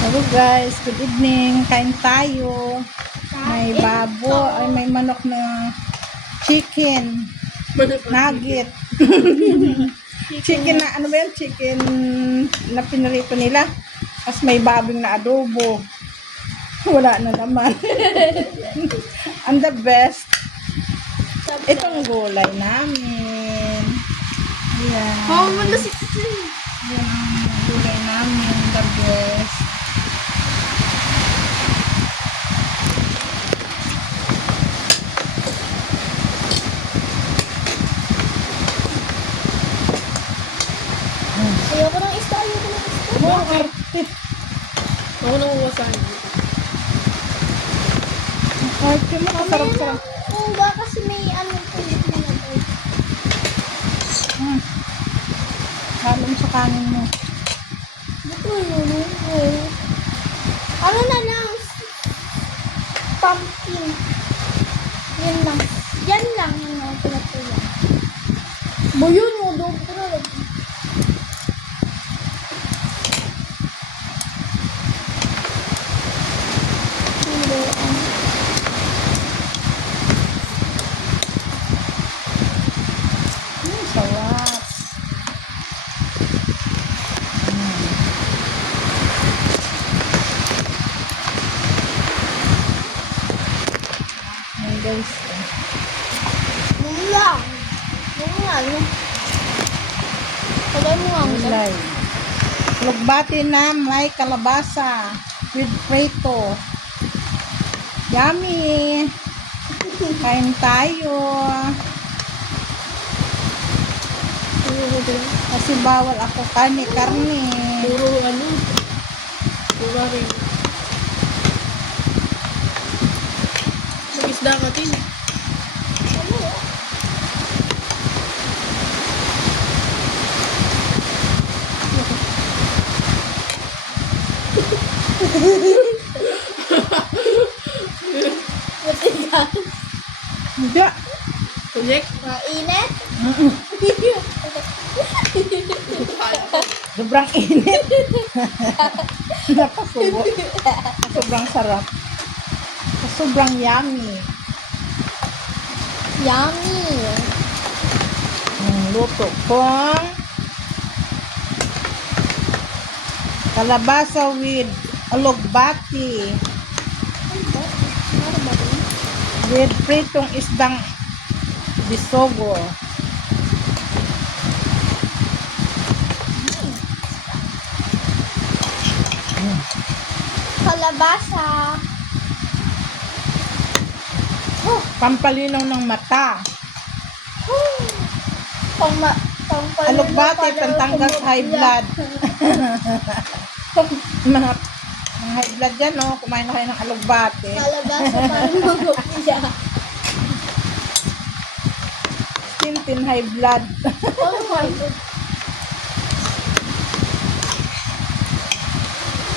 Hello guys, good evening. Kain tayo. May babo, ay may manok na chicken nugget. Chicken na, ano ba yan? Chicken na pinarito nila. Tapos may babing na adobo. Wala na naman. And the best, itong gulay namin. Yan. Wala si Yan ang gulay namin. The best. Ayoko ng isda, ayoko ng isda. Wow, arte. Ako nang uwasan. Arte mo, kasarap-sarap. Oo ba, kasi may ano kulit na ito. Halong sa kanin mo. Ito yun. Ano na lang? Pumpkin. Yun lang. Yan lang yung mga pinatulang. Boyun mo, dobro. Sarap. Ayan guys. Yun lang. Yun lang. Tagay mo nga. Gulay. Lugbati na may kalabasa with prito. Yummy! Kain tayo. Kasi bawal ako karne. Puro ano. Puro rin. Mag-isda ka din. Hindi. Project? Mainit? Sobrang init. Napasubo. Sobrang sarap. Sobrang yummy. Yummy. Luto kong kalabasa with alogbati with pritong isdang bisogo. Kalabasa. Pampalinaw ng mata. Alogbati, pantanggas high blood. mga high blood yan, no? Kumain na kayo ng alogbati. Kalabasa para mag-upya. Tintin high blood. Oh my God.